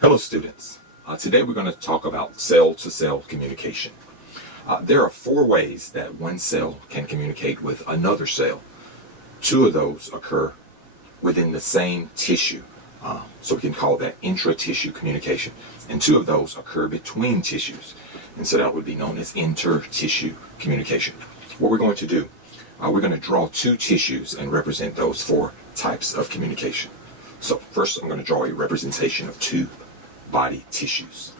Hello students. Today we're going to talk about cell-to-cell communication. There are 4 ways that one cell can communicate with another cell. 2 of those occur within the same tissue, so we can call that intra-tissue communication. And 2 of those occur between tissues, and so that would be known as inter-tissue communication. What we're going to do, we're going to draw 2 tissues and represent those 4 types of communication. So first I'm going to draw a representation of 2 body tissues.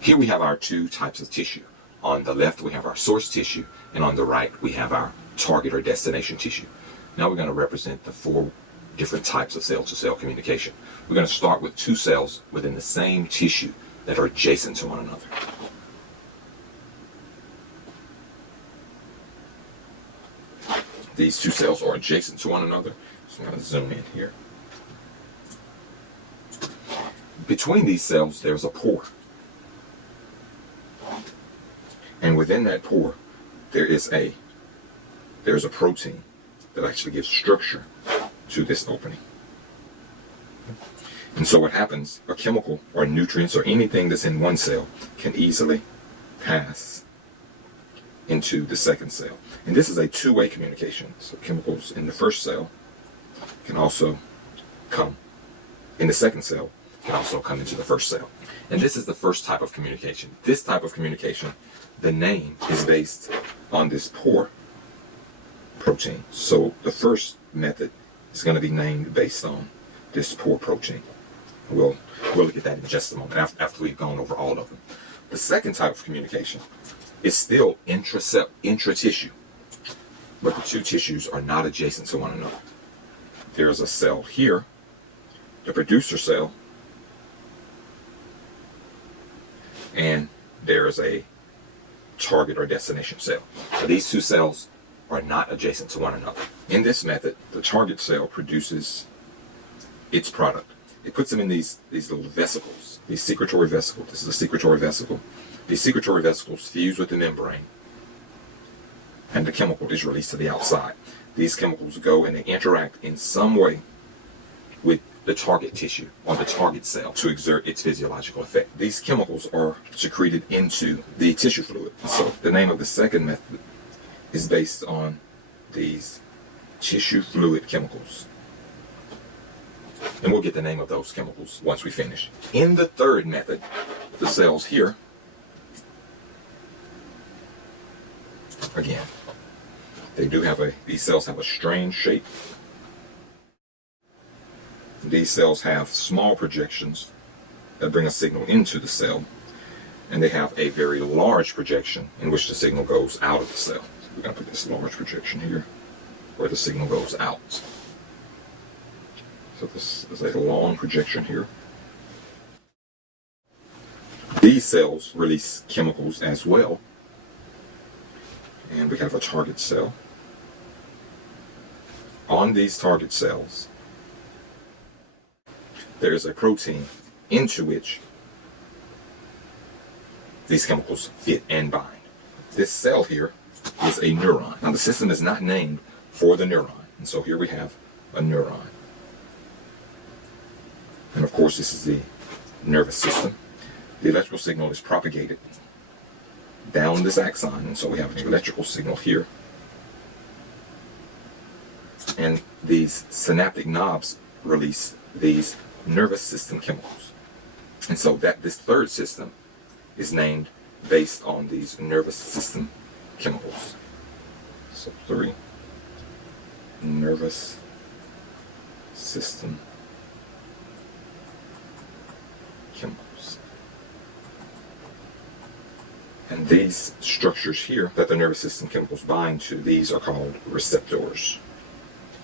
Here we have our 2 types of tissue. On the left we have our source tissue, and on the right we have our target or destination tissue. Now we're going to represent the 4 different types of cell-to-cell communication. We're going to start with 2 cells within the same tissue that are adjacent to one another. These 2 cells are adjacent to one another, so I'm going to zoom in here. Between these cells there's a pore, and within that pore there's a protein that actually gives structure to this opening. And so what happens, a chemical or nutrients or anything that's in one cell can easily pass into the second cell. And this is a 2-way communication. So chemicals in the first cell can also come in the second cell, can also come into the first cell. And this is the first type of communication. This type of communication, the name is based on this pore protein. So the first method is going to be named based on this pore protein. We'll look at that in just a moment after we've gone over all of them. The second type of communication is still intra-tissue, but the 2 tissues are not adjacent to one another. There's a cell here, the producer cell, and there's a target or destination cell. So these 2 cells are not adjacent to one another. In this method, the target cell produces its product. It puts them in these little vesicles, these secretory vesicles. This is a secretory vesicle. These secretory vesicles fuse with the membrane, and the chemical is released to the outside. These chemicals go and they interact in some way with the target tissue or the target cell to exert its physiological effect. These chemicals are secreted into the tissue fluid. So the name of the second method is based on these tissue fluid chemicals. And we'll get the name of those chemicals once we finish. In the third method, the cells here, again, these cells have a strange shape. These cells have small projections that bring a signal into the cell, and they have a very large projection in which the signal goes out of the cell. We're going to put this large projection here where the signal goes out. So this is a long projection here. These cells release chemicals as well. And we have a target cell. On these target cells, there is a protein into which these chemicals fit and bind. This cell here is a neuron. Now the system is not named for the neuron, and so here we have a neuron. And of course this is the nervous system. The electrical signal is propagated down this axon, and so we have an electrical signal here. And these synaptic knobs release these nervous system chemicals. And so this third system is named based on these nervous system chemicals. So 3 nervous system chemicals. And these structures here that the nervous system chemicals bind to, these are called receptors.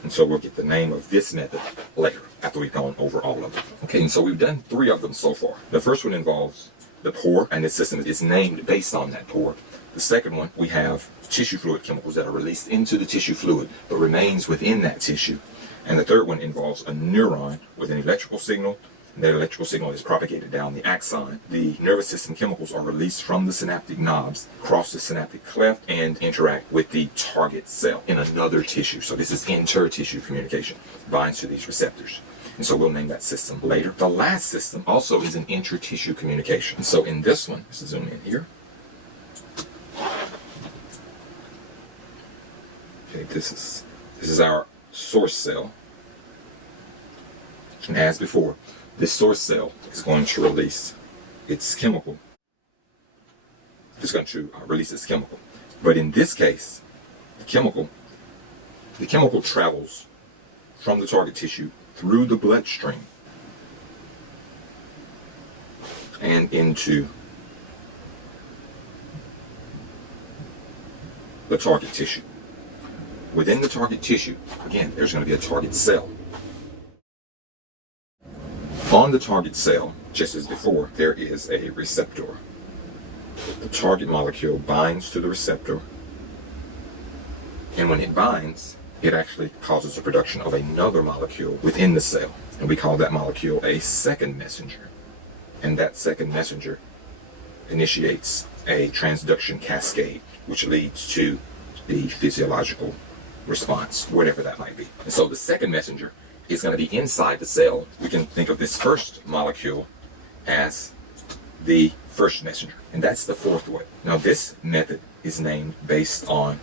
And so we'll get the name of this method later, after we've gone over all of them. Okay, and so we've done 3 of them so far. The first one involves the pore, and the system is named based on that pore. The second one, we have tissue fluid chemicals that are released into the tissue fluid, but remains within that tissue. And the third one involves a neuron with an electrical signal. That electrical signal is propagated down the axon. The nervous system chemicals are released from the synaptic knobs, cross the synaptic cleft, and interact with the target cell in another tissue. So this is inter-tissue communication, binds to these receptors. And so we'll name that system later. The last system also is an inter-tissue communication. So in this one, let's zoom in here. Okay, this is our source cell. And as before, this source cell is going to release its chemical. It's going to release its chemical. But in this case, the chemical travels from the target tissue through the bloodstream and into the target tissue. Within the target tissue, again, there's going to be a target cell. On the target cell, just as before, there is a receptor. The target molecule binds to the receptor, and when it binds, it actually causes the production of another molecule within the cell, and we call that molecule a second messenger. And that second messenger initiates a transduction cascade, which leads to the physiological response, whatever that might be. And so the second messenger is going to be inside the cell. We can think of this first molecule as the first messenger, and that's the fourth way. Now this method is named based on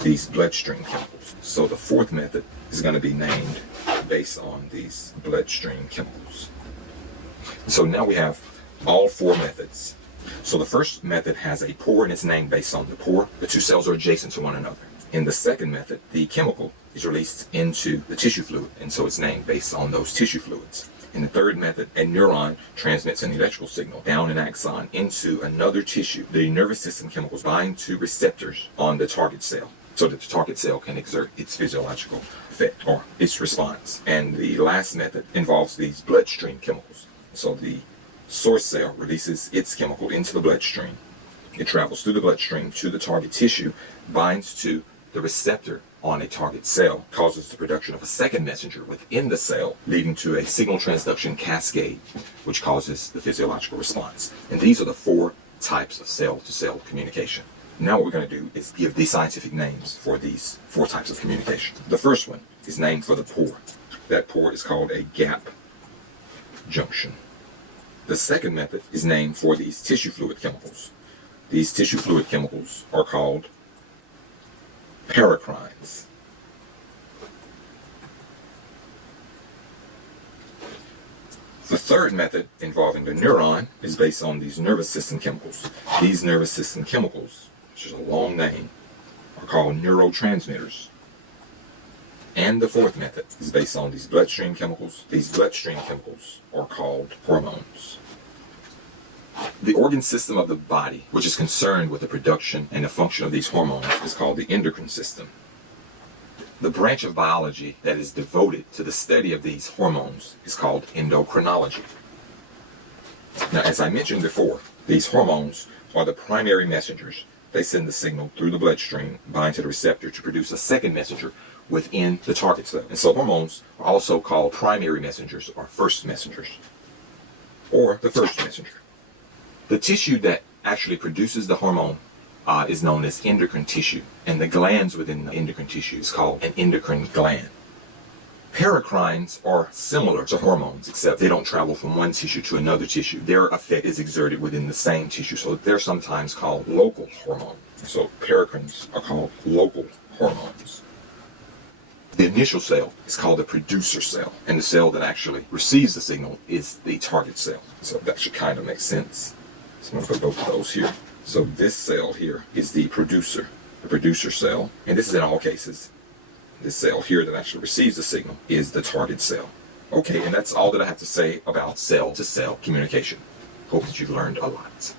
these bloodstream chemicals. So the fourth method is going to be named based on these bloodstream chemicals. So now we have all four methods. So the first method has a pore, and it's named based on the pore. The two cells are adjacent to one another. In the second method, the chemical is released into the tissue fluid, and so it's named based on those tissue fluids. In the third method, a neuron transmits an electrical signal down an axon into another tissue. The nervous system chemicals bind to receptors on the target cell so that the target cell can exert its physiological effect or its response. And the last method involves these bloodstream chemicals. So the source cell releases its chemical into the bloodstream. It travels through the bloodstream to the target tissue, binds to the receptor on a target cell, causes the production of a second messenger within the cell, leading to a signal transduction cascade, which causes the physiological response. And these are the four types of cell-to-cell communication. Now what we're going to do is give the scientific names for these four types of communication. The first one is named for the pore. That pore is called a gap junction. The second method is named for these tissue fluid chemicals. These tissue fluid chemicals are called paracrines. The third method, involving the neuron, is based on these nervous system chemicals. These nervous system chemicals, which is a long name, are called neurotransmitters. And the fourth method is based on these bloodstream chemicals. These bloodstream chemicals are called hormones. The organ system of the body, which is concerned with the production and the function of these hormones, is called the endocrine system. The branch of biology that is devoted to the study of these hormones is called endocrinology. Now, as I mentioned before, these hormones are the primary messengers. They send the signal through the bloodstream, bind to the receptor to produce a second messenger within the target cell. And so hormones are also called primary messengers or first messengers, or the first messenger. The tissue that actually produces the hormone is known as endocrine tissue, and the glands within the endocrine tissue is called an endocrine gland. Paracrines are similar to hormones, except they don't travel from one tissue to another tissue. Their effect is exerted within the same tissue, so they're sometimes called local hormones. So paracrines are called local hormones. The initial cell is called the producer cell, and the cell that actually receives the signal is the target cell. So that should kind of make sense. So I'm going to put both of those here. So this cell here is the producer cell, and this is in all cases. This cell here that actually receives the signal is the target cell. Okay, and that's all that I have to say about cell-to-cell communication. Hope that you've learned a lot.